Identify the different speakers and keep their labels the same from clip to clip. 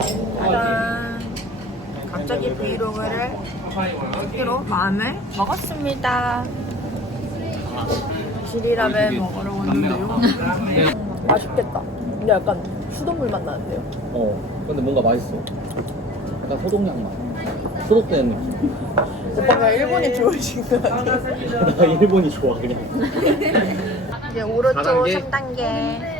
Speaker 1: 짜잔. 갑자기 브이로그를 찍기로 마음을 먹었습니다. 지리라면 먹으러 왔는데요. 맛있겠다. 근데 약간 수돗물 맛 나는데요.
Speaker 2: 어 근데 뭔가 맛있어 약간 소독약 맛 소독된 느낌
Speaker 1: 오빠가 일본이 좋으신 것 같아요.
Speaker 2: 나 일본이 좋아 그냥
Speaker 1: 이제 오른쪽
Speaker 2: 4단계?
Speaker 1: 3단계.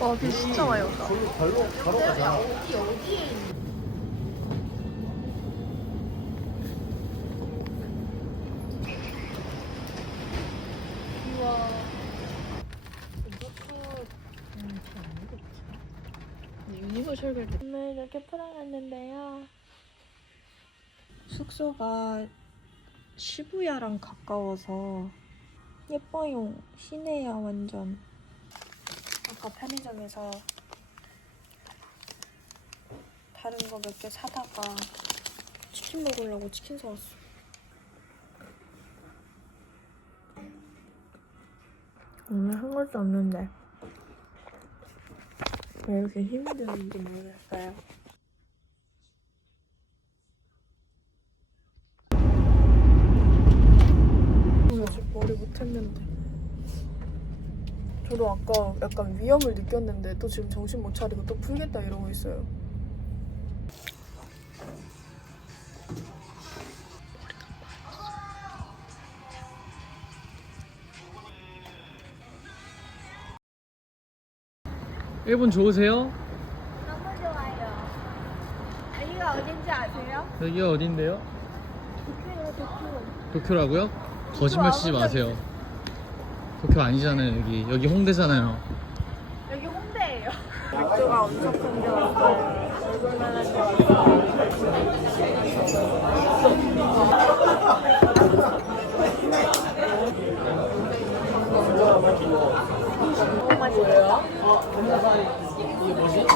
Speaker 1: 와, 비 진짜 많이 온다.
Speaker 2: 발로 바로 가자
Speaker 1: 유니버셜 오늘 이렇게 풀어놨는데요. 숙소가 시부야랑 가까워서 예뻐요. 시내야 완전. 아까 편의점에서 다른 거 몇 개 사다가 치킨 먹으려고 치킨 사왔어. 오늘 한 것도 없는데 왜 이렇게 힘이 드는지 모르겠어요. 오늘 아직 머리 못했는데. 저도 아까 약간 위험을 느꼈는데 또 지금 정신 못 차리고 또 풀겠다 이러고 있어요.
Speaker 2: 일본 좋으세요?
Speaker 3: 너무 좋아요. 여기가 어딘지 아세요?
Speaker 2: 여기가 어딘데요?
Speaker 3: 도쿄요, 도쿄.
Speaker 2: 도쿄라고요? 거짓말 치지 마세요 도쿄 아니잖아요 여기. 여기 홍대잖아요?
Speaker 3: 여기 홍대예요.
Speaker 1: 맥주가 엄청 맛있어요.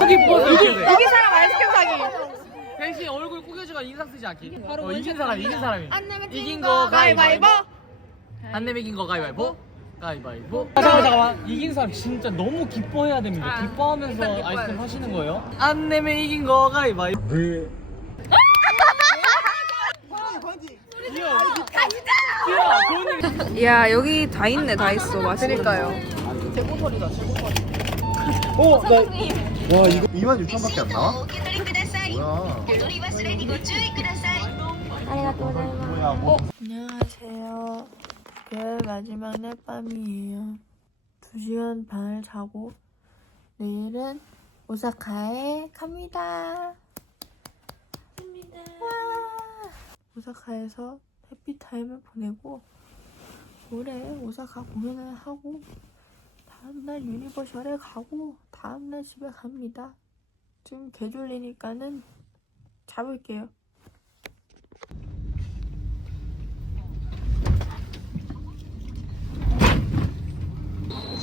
Speaker 2: 여기 뭐 이기.
Speaker 1: 이기 사람 아이스크림 사기.
Speaker 2: 대신 얼굴 꾸겨지가 인상 쓰지 않기. 바로 이긴 사람 이긴 사람이.
Speaker 3: 안 내면
Speaker 2: 이긴
Speaker 3: 거.
Speaker 2: 거 가위바위보. 안 내면 이긴 거 가위바위보 가위바위보 잠깐만 잠깐만 이긴 사람 진짜 너무 기뻐해야 됩니다 기뻐하면서 아이스크림 하시는 거예요? 안 내면 이긴 거 가위바위보
Speaker 1: 야 여기 다 있네 다 있어 맛있으니까요.
Speaker 2: 어? 나...
Speaker 4: 와 이거 2만 6천밖에 안 나와? 뭐야? 뭐야 뭐
Speaker 1: 안녕하세요. 그 마지막 날밤이에요. 2시간 반을 자고 내일은 오사카에 갑니다. 갑니다. 오사카에서 해피타임을 보내고 모레 오사카 공연을 하고 다음날 유니버셜에 가고 다음날 집에 갑니다. 지금 개졸리니까는 잡을게요.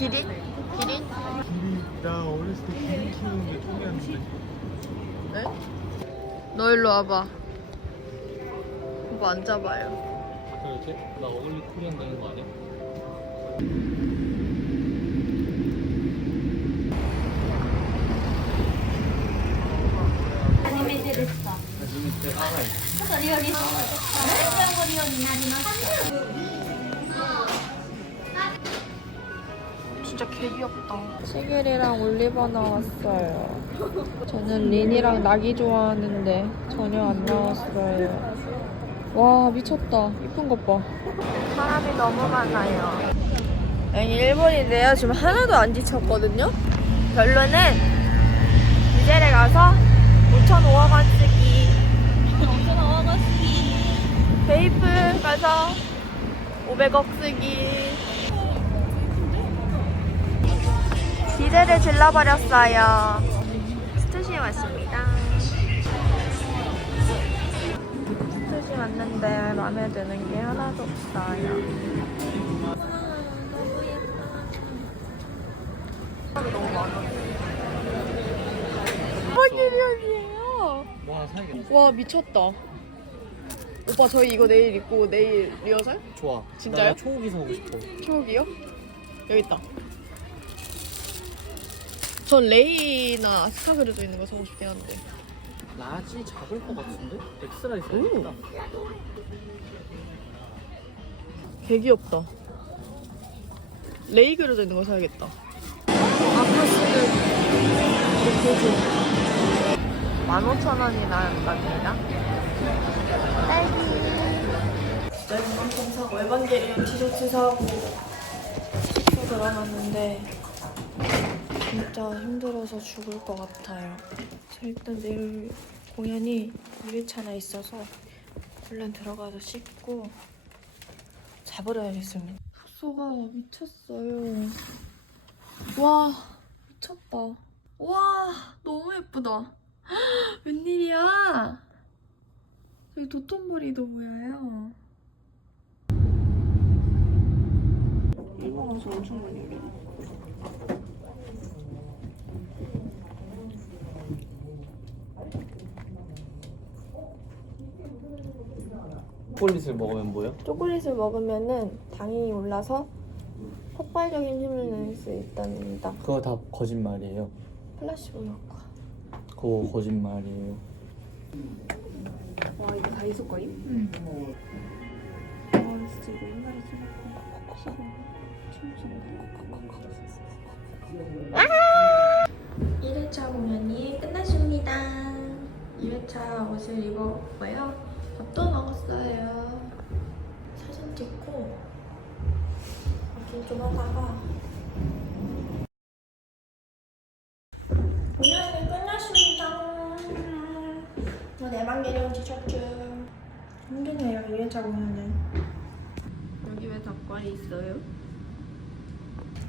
Speaker 1: 기린? 기린?
Speaker 4: 나 어렸을 때 기린 키우는데 포기했는데
Speaker 1: 네? 너 일로 와봐. 오빠 앉아봐요.
Speaker 2: 그렇지? 나 어글리 코리안 되는 거 아니야?
Speaker 1: 진 짜개 귀엽다. 시겔이랑 올리버 나왔어요. 저는 린이랑 낙이 좋아하는데 전혀 안 나왔어요. 와 미쳤다. 이쁜 것 봐. 사람이 너무 많아요. 여기 일본인데요. 지금 하나도 안 지쳤거든요. 결론은 미젤에 가서 5,500원 쓰기. 5,500원 쓰기. 베이프 가서 500억 쓰기. 기대를 질러버렸어요. 스투시 왔습니다. 스투시 왔는데 마음에 드는 게 하나도 없어요. 너무 많아.
Speaker 2: 와 사야겠다
Speaker 1: 와 미쳤다. 오빠 저희 이거 내일 입고 내일 리허설?
Speaker 2: 좋아.
Speaker 1: 진짜요?
Speaker 2: 나 초호기 사고 싶어.
Speaker 1: 초록이요? 여기 있다. 전 레이나 스카 그려져 있는 거 사고 싶긴 한데.
Speaker 2: 라지 작을 것 같은데? 엑스라 있어야겠다.
Speaker 1: 개 귀엽다. 레이 그려져 있는 거 사야겠다. 아크스는 15,000원이 나온답니다. 진짜 이만큼 사고 에반게리온 티셔츠 사고 숙소 들어갔는데 진짜 힘들어서 죽을 것 같아요. 그래서 일단 내일 공연이 2회차나 있어서 얼른 들어가서 씻고 자버려야겠습니다. 숙소가 미쳤어요. 와 미쳤다. 와 너무 예쁘다. 웬일이야? 저기 도톤보리도 보여요. 이거 가서 엄청 많이 올리 네.
Speaker 2: 폴릿을 먹으면 뭐요?
Speaker 1: 초콜릿을 먹으면은 당이 올라서 폭발적인 힘을 낼 수 있답니다.
Speaker 2: 그거 다 거짓말이에요.
Speaker 1: 플라시보 효과.
Speaker 2: 그거 거짓말이에요.
Speaker 1: 와 이거 다 있을 거임? 응. 와 진짜 이거 옛날에 생각해. 1회차 공연이 끝났습니다. 2회차 옷을 입어봤고요. 밥도 먹었어요. 사진 찍고 확인 좀 하다가 공연이 끝났습니다. 이건 에반게리온 티셔츠. 힘드네요, 2회차 공연은. 여기 왜 닭발이 있어요?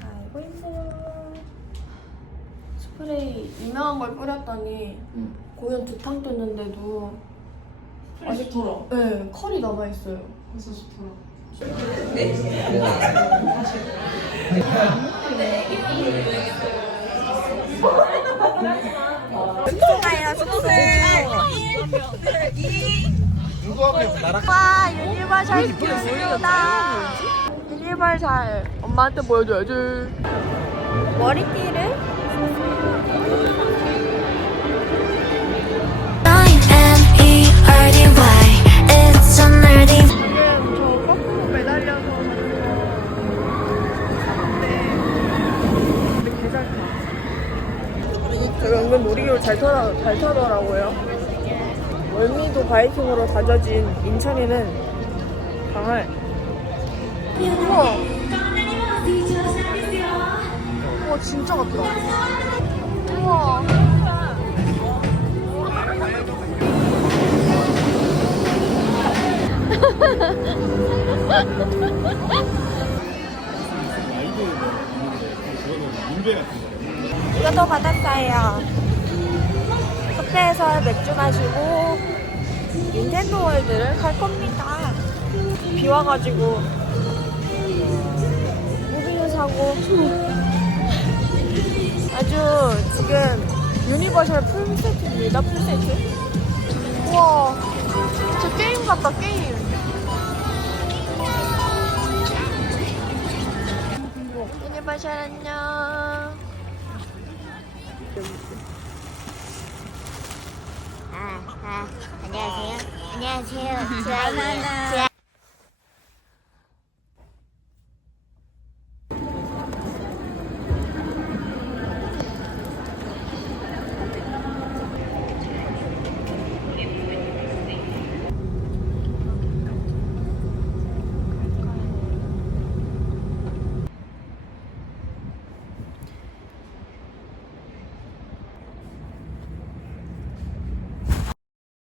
Speaker 1: 알고 있어요. 스프레이 유명한 걸 뿌렸더니
Speaker 2: 응.
Speaker 1: 공연 두 탕 떴는데도 아직도 네, 컬이 남아 있어요. 그래서 좋더라.
Speaker 4: 누구 한명 나랑
Speaker 1: 와 유니발 잘 입겠습니다. 유니발 잘 엄마한테 보여줘야지. 머리띠를 다져진 인천에는 강을 우와. 우와 진짜 같다. 우와. 이것도 받았어요. 카페에서 맥주 마시고 닌텐도 월드를 갈 겁니다. 비 와가지고 무비를 사고 아주 지금 유니버셜 풀 세트입니다. 풀 세트. 우와, 저 게임 같다 게임. 유니버셜 안녕.
Speaker 5: 아, 아, 안녕하세요. 안녕하세요. 좋아요.